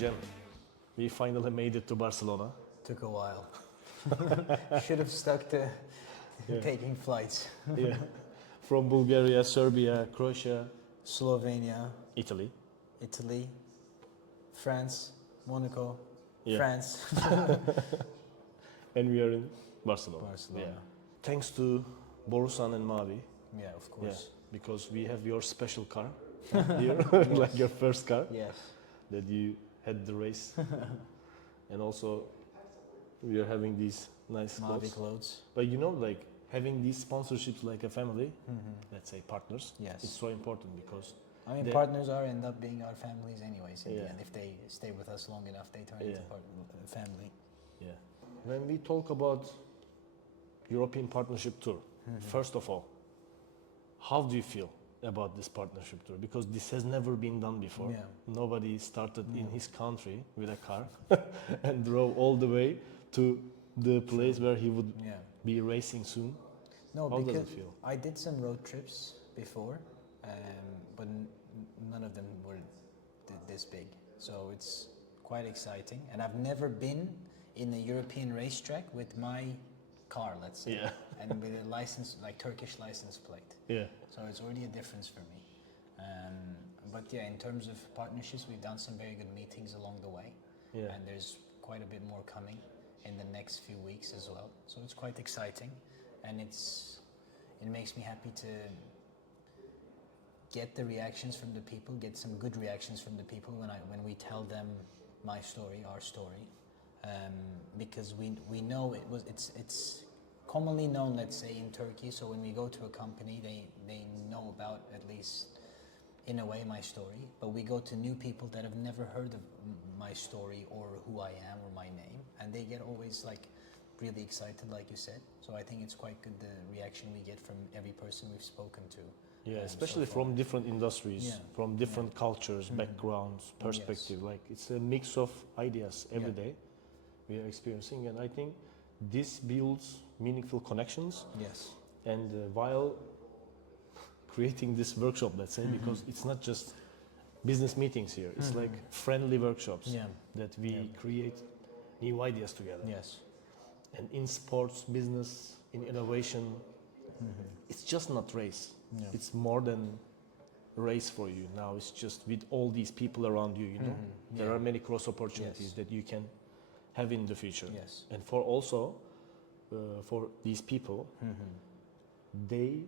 Cem, we finally made it to Barcelona. Took a while. Should have stuck to taking flights. Yeah. From Bulgaria, Serbia, Croatia, Slovenia, Italy. Italy, France, Monaco, Yeah. France. And we are in Barcelona. Barcelona. Yeah. Thanks to Borusan and Mavi. Yeah, of Yeah. course. Because we have your special car here, like your first car Yes. that you had the race. And also we are having these nice Mavi clothes. clothes. But you know, like having these sponsorships like a family, let's say partners, Yes. it's so important because I mean, they- partners end up being our families anyways. In the Yeah. end, if they stay with us long enough, they turn Yeah. into family. Yeah. When we talk about European Partnership Tour, first of all, how do you feel about this partnership tour? Because this has never been done before. Yeah. Nobody started in his country with a car and drove all the way to the place where he would Yeah. be racing soon. No, How does because it feel? I did some road trips before, but none of them were this big. So it's quite exciting. And I've never been in a European racetrack with my car, let's say, Yeah. and with a license, like Turkish license plate. Yeah. So it's already a difference for me. But yeah, in terms of partnerships, we've done some very good meetings along the way. Yeah. And there's quite a bit more coming in the next few weeks as well. So it's quite exciting, and it makes me happy to get the reactions from the people, get some good reactions from the people when we tell them my story, our story, because we know it's commonly known, let's say, in Turkey. So when we go to a company, they know about, at least in a way, my story. But we go to new people that have never heard of my story or who I am or my name, and they get always like really excited, like you said. So I think it's quite good, the reaction we get from every person we've spoken to. Yeah, so especially far. from different industries, Yeah. from different cultures, backgrounds, perspective. Like it's a mix of ideas every day we are experiencing, and I think this builds meaningful connections. Yes. And while creating this workshop, let's say, because it's not just business meetings here, it's like friendly workshops Yeah. that we create new ideas together. Yes. And in sports, business, in innovation, it's just not race. Yeah. It's more than race for you now. It's just with all these people around you, you know. There Yeah. are many cross opportunities Yes. that you can have in the future. Yes. And for also, for these people, they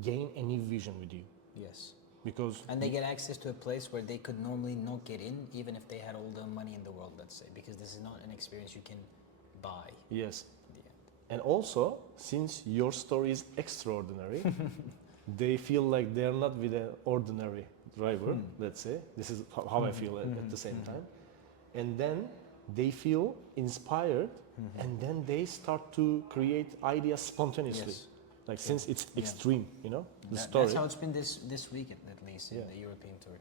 gain a new vision with you. Yes. Because And they get access to a place where they could normally not get in, even if they had all the money in the world, let's say, because this is not an experience you can buy. yes. In the end. And also, since your story is extraordinary, they feel like they are not with an ordinary driver, let's say. This is how I feel at the same time. And then they feel inspired, and then they start to create ideas spontaneously. Yes. Like since it's Yeah. extreme, you know, the That- story. That's how it's been this week, at least, in Yeah. the European tour.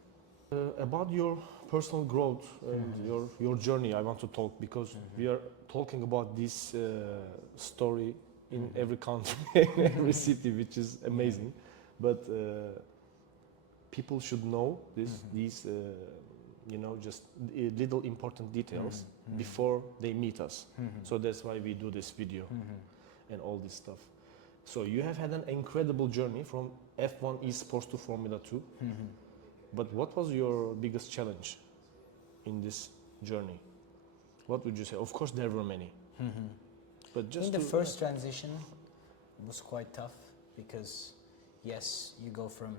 About your personal growth and your journey, I want to talk because we are talking about this story in every country, in every city, which is amazing. But people should know these, you know, just little important details before they meet us. So that's why we do this video and all this stuff. So you have had an incredible journey from F1 esports to Formula 2. But what was your biggest challenge in this journey? What would you say? Of course, there were many. But I just think the to- first transition was quite tough because, yes, you go from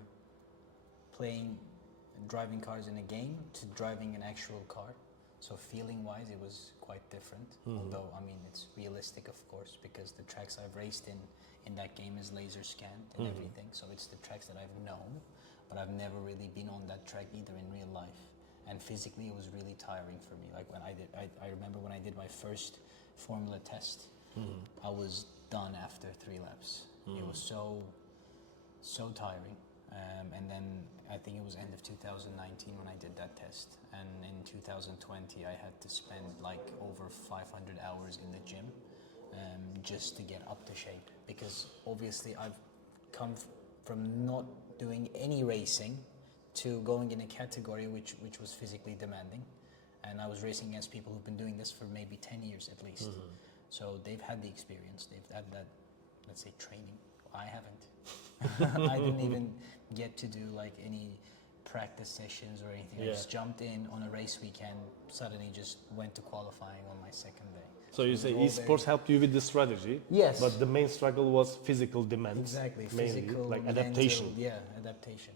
driving cars in a game to driving an actual car. So feeling-wise, it was quite different. Although, I mean, it's realistic, of course, because the tracks I've raced in that game is laser scanned and everything. So it's the tracks that I've known, but I've never really been on that track either in real life. And physically, it was really tiring for me. Like when I remember when I did my first Formula test, I was done after 3 laps. It was so tiring. And then I think it was end of 2019 when I did that test. And in 2020, I had to spend like over 500 hours in the gym just to get up to shape. Because obviously I've come from not doing any racing to going in a category which was physically demanding, and I was racing against people who've been doing this for maybe 10 years at least. So they've had the experience, they've had that, let's say, training. I haven't. I didn't even get to do like any practice sessions or anything. I just jumped in on a race weekend, suddenly just went to qualifying on my second day. So you say esports helped you with the strategy, Yes. but the main struggle was physical demands. Exactly, mainly, physical, like mental, adaptation. adaptation.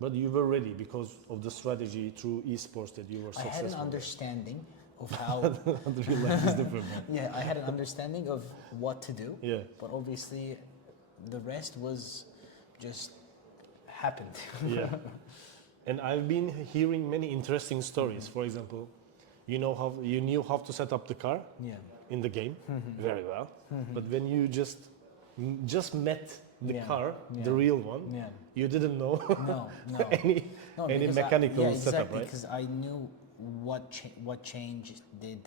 But you were ready because of the strategy through esports that you were I successful. had an understanding of how. The real life is different. Yeah, I had an understanding of what to do. Yeah. But obviously, the rest was just happened. Yeah. And I've been hearing many interesting stories. For example, you knew how to set up the car Yeah. in the game very well. But when you just met the car, the real one, you didn't know No, any because mechanical setup, exactly, right? because I knew what change did,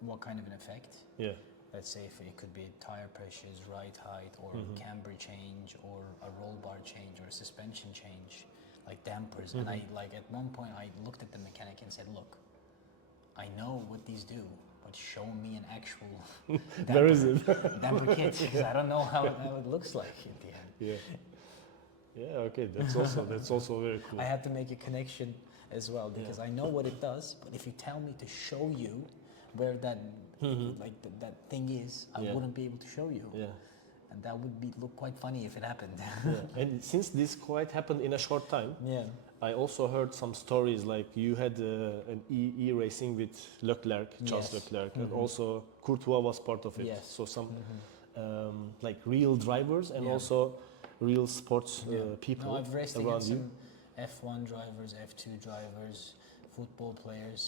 what kind of an effect. Yeah. Let's say if it could be tire pressures, ride height, or camber change, or a roll bar change, or a suspension change, like dampers. And I at one point I looked at the mechanic and said, "Look, I know what these do, but show me an actual damper, Where is it? damper kit, because I don't know how it looks like in the end." Yeah. Yeah. Okay. That's also very cool. I had to make a connection as well, because I know what it does, but if you tell me to show you where that that thing is, I wouldn't be able to show you. Yeah. And that would look quite funny if it happened. Yeah. And since this quite happened in a short time, Yeah. I also heard some stories like you had an e-racing with Leclerc, Charles Yes. Leclerc, and also Courtois was part of it. Yes. So some like real drivers and also real sports people No, I've raced around against you. some F1 drivers, F2 drivers, football players,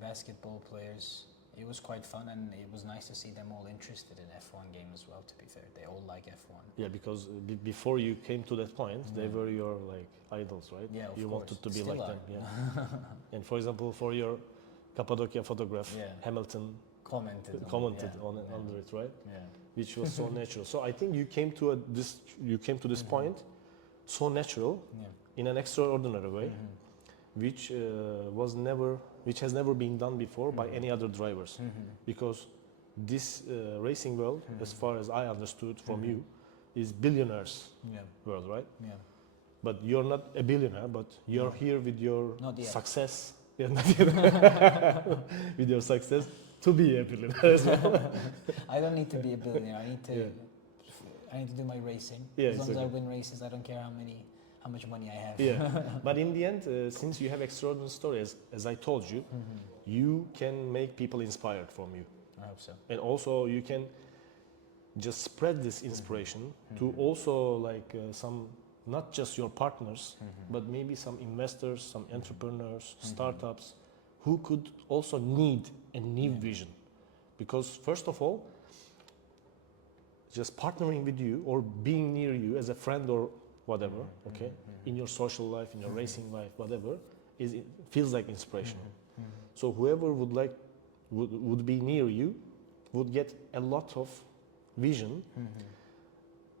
basketball players. It was quite fun, and it was nice to see them all interested in F1 game as well, to be fair. They all like F1. Yeah, because before you came to that point, they were your like idols, right? Yeah, of you course. wanted to be Still like are. them. Yeah. And for example, for your Cappadocia photograph, Hamilton Commented under it, right? Yeah. Which was so natural. So I think you came to this point so natural in an extraordinary way, which has never been done before by any other drivers, because this racing world, as far as I understood from you, is billionaires world, right? Yeah. But you're not a billionaire, but you're here with your Not yet. success. Yeah, not yet. With your success to be a billionaire as well. I don't need to be a billionaire. I need to do my racing. Yeah, as long as I exactly. win races, I don't care how much money I have. Yeah, but in the end, since you have extraordinary stories, as I told you, you can make people inspired from you. I hope so. And also you can just spread this inspiration to also like some, not just your partners, but maybe some investors, some entrepreneurs, startups, who could also need a new vision. Because first of all, just partnering with you or being near you as a friend or whatever, okay, in your social life, in your racing life, whatever, it feels like inspirational. So whoever would be near you would get a lot of vision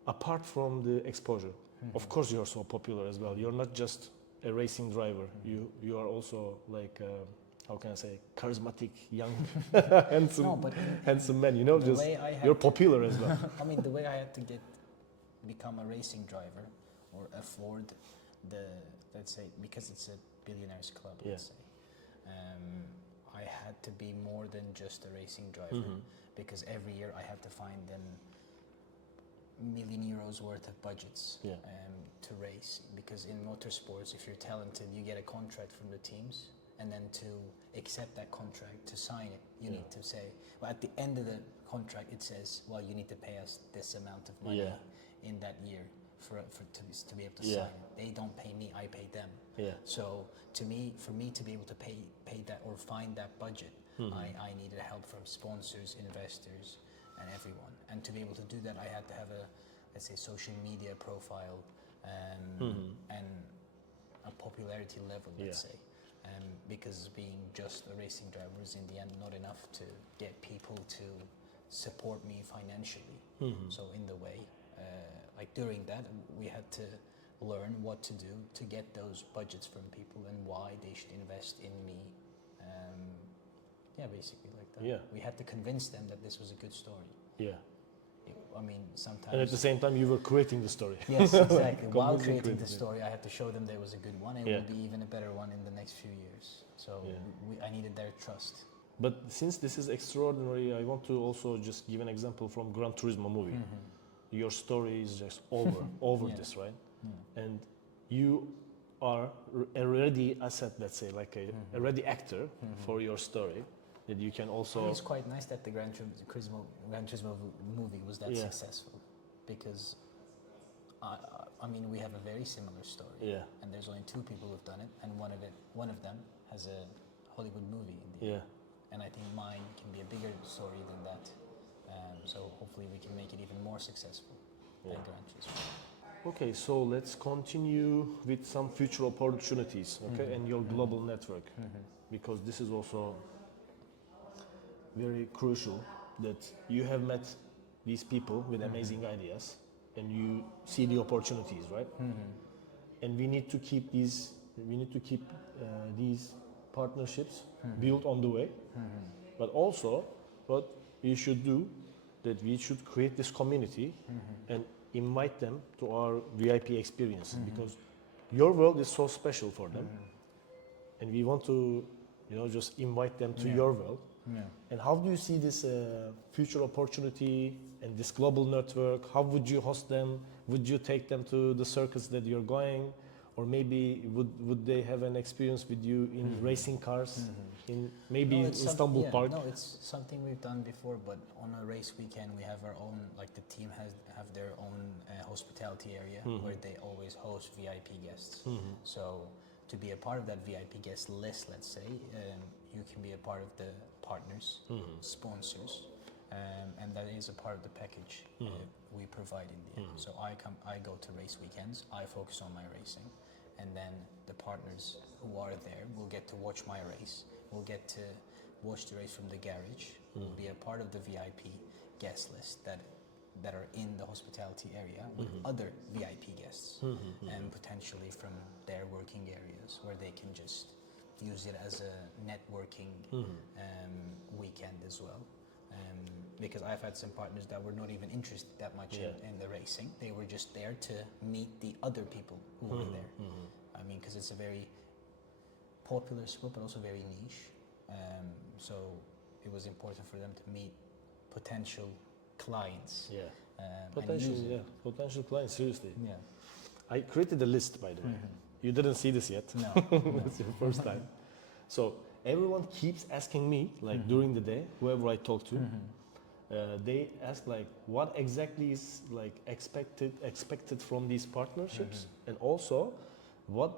apart from the exposure. Of course, you're so popular as well. You're not just a racing driver. You are also like how can I say, charismatic, young, handsome man. You know, just you're popular as well. I mean, the way I had to become a racing driver or afford let's say, because it's a billionaires club, let's say, I had to be more than just a racing driver, because every year I had to find them €1 million worth of budgets to race. Because in motorsports, if you're talented, you get a contract from the teams, and then to accept that contract, to sign it, you need to say, well, at the end of the contract, it says, well, you need to pay us this amount of money in that year to be able to sign it. They don't pay me, I pay them. So for me to be able to pay that or find that budget, I needed help from sponsors, investors, and everyone. And to be able to do that, I had to have a, let's say, social media profile and a popularity level, let's say. Because being just a racing driver is in the end not enough to get people to support me financially. So in the way, like during that, we had to learn what to do to get those budgets from people and why they should invest in me. Yeah, basically like that. Yeah. We had to convince them that this was a good story. Yeah. I mean, sometimes. And at the same time, you were creating the story. Yes, exactly. While Convincing creating the creating, story, I had to show them there was a good one. It Yeah. will be even a better one in the next few years. So Yeah. I needed their trust. But since this is extraordinary, I want to also just give an example from Gran Turismo movie. Your story is just over Yeah. this, right? Yeah. And you are a ready asset, let's say, like a ready actor for your story. That you can also. It's quite nice that the Gran Turismo movie was that successful, because I mean we have a very similar story. Yeah. And there's only 2 people who've done it, and one of them has a Hollywood movie in the end. And I think mine can be a bigger story than that. So hopefully we can make it even more successful than Gran Turismo. Okay, so let's continue with some future opportunities, okay, and your global network, because this is also very crucial that you have met these people with amazing ideas and you see the opportunities, right? And we need to keep these partnerships built on the way. But also what we should do, that we should create this community and invite them to our VIP experiences, because your world is so special for them, and we want to, just invite them to your world. Yeah. And how do you see this future opportunity and this global network? How would you host them? Would you take them to the circuits that you're going? Or maybe would they have an experience with you in racing cars, in maybe Istanbul Park? No, it's something we've done before, but on a race weekend we have our own, like the team have their own hospitality area where they always host VIP guests. So to be a part of that VIP guest list, let's say, you can be a part of the partners, sponsors, and that is a part of the package we provide in the end. So I go to race weekends, I focus on my racing, and then the partners who are there will get to watch my race, will get to watch the race from the garage, will be a part of the VIP guest list that are in the hospitality area with other VIP guests, and potentially from their working areas where they can just use it as a networking weekend as well. Because I've had some partners that were not even interested that much in the racing. They were just there to meet the other people who were there. I mean, because it's a very popular sport, but also very niche. So it was important for them to meet potential clients. Yeah. And Potential clients, seriously. Yeah. I created a list, by the way. You didn't see this yet. No. That's your first time. So everyone keeps asking me, like during the day, whoever I talk to, they ask like, what exactly is like expected from these partnerships, and also what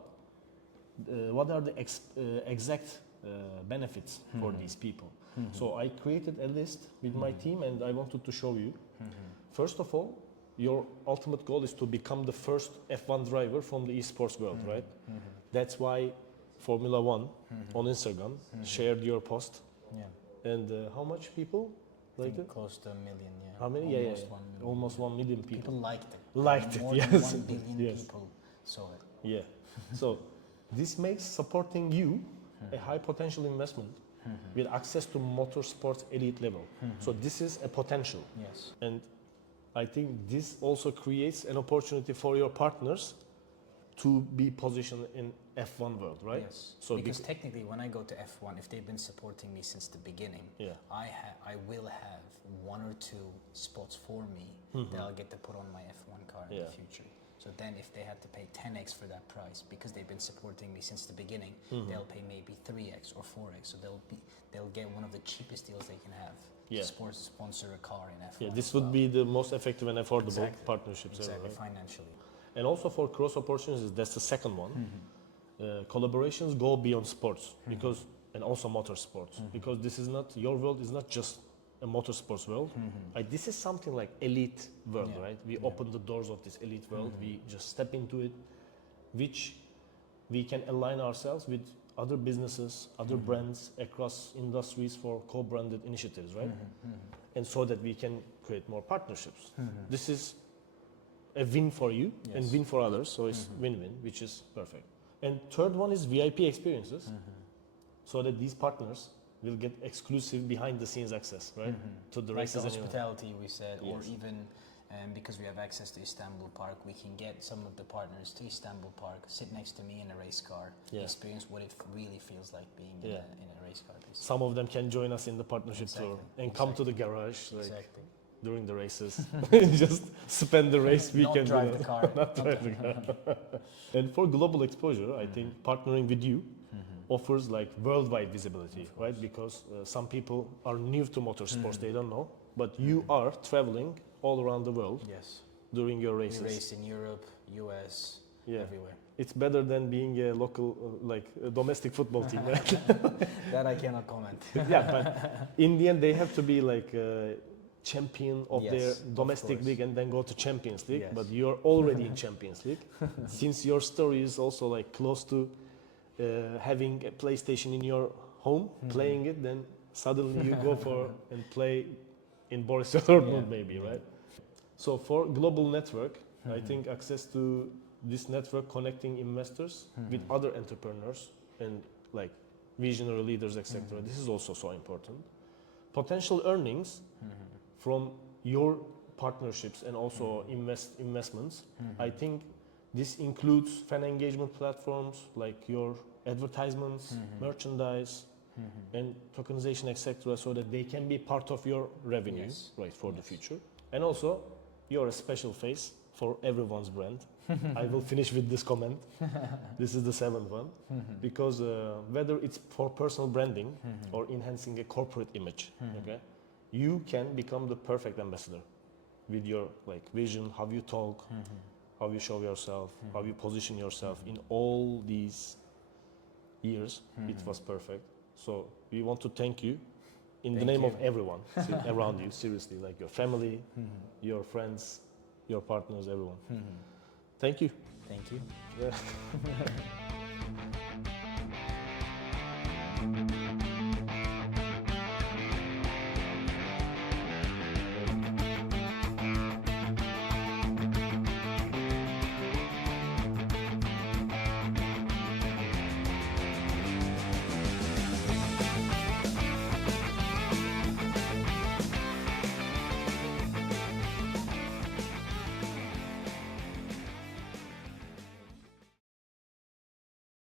are the exact benefits for these people. So I created a list with my team, and I wanted to show you. First of all, your ultimate goal is to become the first F1 driver from the esports world, right? That's why Formula One on Instagram shared your post. Yeah. And how much people liked it? Close to 1 million, yeah. How many? Almost 1 Yeah, million. almost 1 million people. People liked it. Liked it, More yes. than 1 billion Yes. people saw it. Yeah. So this makes supporting you a high potential investment with access to motorsports elite level. So this is a potential. Yes. And I think this also creates an opportunity for your partners to be positioned in F1 world, right? Yes. So because technically, when I go to F1, if they've been supporting me since the beginning, I will have 1 or 2 spots for me that I'll get to put on my F1 car in the future. So then, if they had to pay 10x for that price because they've been supporting me since the beginning, they'll pay maybe 3x or 4x. So they'll get one of the cheapest deals they can have. Yeah. Sponsor a car in F1. Yeah, this would be the most effective and affordable partnerships ever, Exactly, right? financially. And also for cross opportunities, that's the second one. Collaborations go beyond sports because, and also motorsports, because this is not, your world is not just a motorsports world. This is something like elite world, right? We open the doors of this elite world, we just step into it, which we can align ourselves with other businesses, other brands across industries for co-branded initiatives, right? And so that we can create more partnerships. This is a win for you and Yes. win for others. So it's win-win, which is perfect. And third one is VIP experiences, so that these partners will get exclusive behind-the-scenes access, right, to the Like races the and events. hospitality we said, or Yes. even because we have access to Istanbul Park, we can get some of the partners to Istanbul Park, sit next to me in a race car, Yeah. experience what it really feels like being in a race car. Basically. Some of them can join us in the partnership tour and come to the garage like, Exactly. during the races. Just spend the race weekend. Not drive with the us. car. Not drive the car. And for global exposure, I think partnering with you offers like worldwide visibility, right? Because some people are new to motorsports, they don't know, but you are traveling all around the world Yes. during your We races. race in Europe, US, everywhere. It's better than being a local, like a domestic football team, right? That I cannot comment. Yeah, but in the end, they have to be like a champion of their Yes, of domestic course. league and then go to Champions League. Yes. But you're already in Champions League. Since your story is also like close to having a PlayStation in your home, playing it, then suddenly you go for and play in Borussia Dortmund, maybe, right? So for global network, I think access to this network connecting investors with other entrepreneurs and like visionary leaders, etc. This is also so important. Potential earnings from your partnerships and also investments. I think this includes fan engagement platforms like your advertisements, merchandise, and tokenization, etc., so that they can be part of your revenue, right, for the future. And also, you're a special face for everyone's brand. I will finish with this comment. This is the seventh one, because whether it's for personal branding or enhancing a corporate image, okay, you can become the perfect ambassador with your like vision, how you talk, how you show yourself, how you position yourself in all these years. It was perfect. So we want to thank you in the name of everyone around you, seriously, like your family, your friends, your partners, everyone. Thank you. Thank you. Yeah.